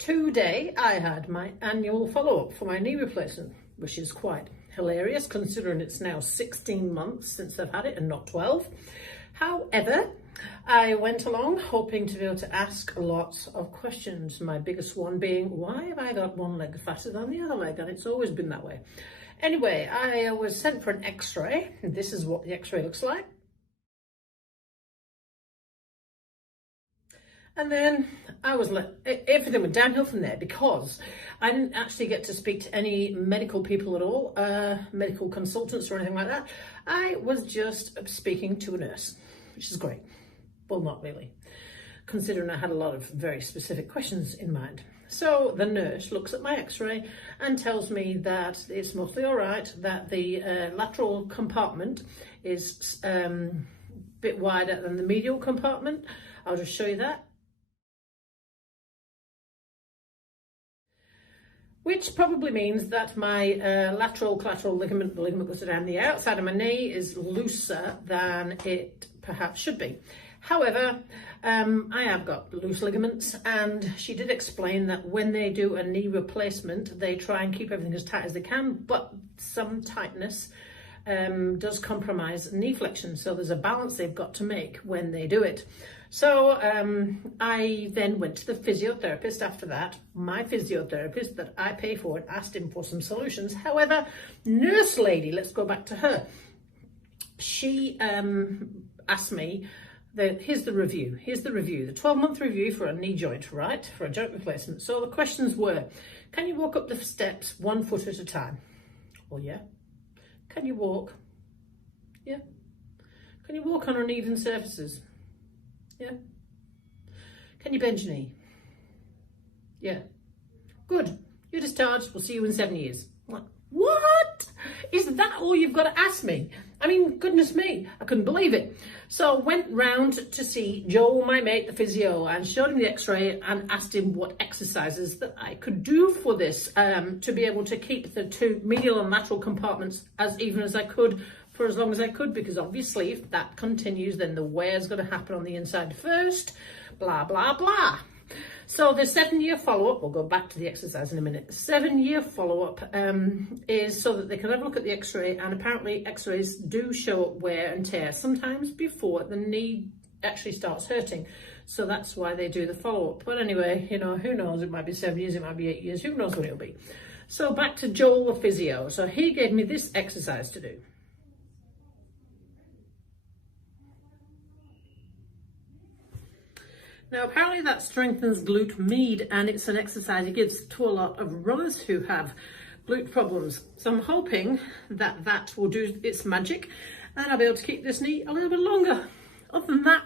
Today I had my annual follow-up for my knee replacement, which is quite hilarious considering it's now 16 months since I've had it and not 12. However, I went along hoping to be able to ask lots of questions. My biggest one being, why have I got one leg fatter than the other leg? And it's always been that way. Anyway, I was sent for an x-ray. This is what the x-ray looks like. And then everything went downhill from there because I didn't actually get to speak to any medical people at all, medical consultants or anything like that. I was just speaking to a nurse, which is great. Well, not really, considering I had a lot of very specific questions in mind. So the nurse looks at my x-ray and tells me that it's mostly all right, that the lateral compartment is a bit wider than the medial compartment. I'll just show you that. Which probably means that my lateral collateral ligament, the ligament goes down the outside of my knee, is looser than it perhaps should be. However, I have got loose ligaments, and she did explain that when they do a knee replacement, they try and keep everything as tight as they can, but some tightness does compromise knee flexion. So there's a balance they've got to make when they do it. So I then went to the physiotherapist after that, my physiotherapist that I pay for, and asked him for some solutions. However, nurse lady, let's go back to her. She asked me, here's the review, the 12-month review for a knee joint, right? For a joint replacement. So the questions were, can you walk up the steps 1 foot at a time? Well, yeah. Can you walk? Yeah. Can you walk on uneven surfaces? Yeah. Can you bend your knee? Yeah. Good. You're discharged. We'll see you in 7 years. What? Is that all you've got to ask me? I mean, goodness me, I couldn't believe it. So I went round to see Joel, my mate, the physio, and showed him the x-ray and asked him what exercises that I could do for this to be able to keep the two medial and lateral compartments as even as I could for as long as I could, because obviously if that continues, then the wear's going to happen on the inside first, blah, blah, blah. So the 7-year follow-up, we'll go back to the exercise in a minute. 7-year follow-up is so that they can have a look at the x-ray, and apparently x-rays do show wear and tear sometimes before the knee actually starts hurting. So that's why they do the follow-up. But anyway, you know, who knows? It might be 7 years, it might be 8 years, who knows what it'll be. So back to Joel, the physio. So he gave me this exercise to do. Now, apparently that strengthens glute med, and it's an exercise it gives to a lot of runners who have glute problems. So I'm hoping that that will do its magic, and I'll be able to keep this knee a little bit longer. Other than that,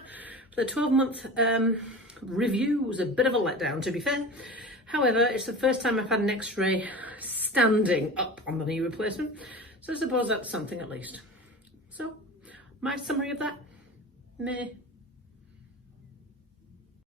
the 12-month review was a bit of a letdown, to be fair. However, it's the first time I've had an x-ray standing up on the knee replacement, so I suppose that's something at least. So, my summary of that, meh.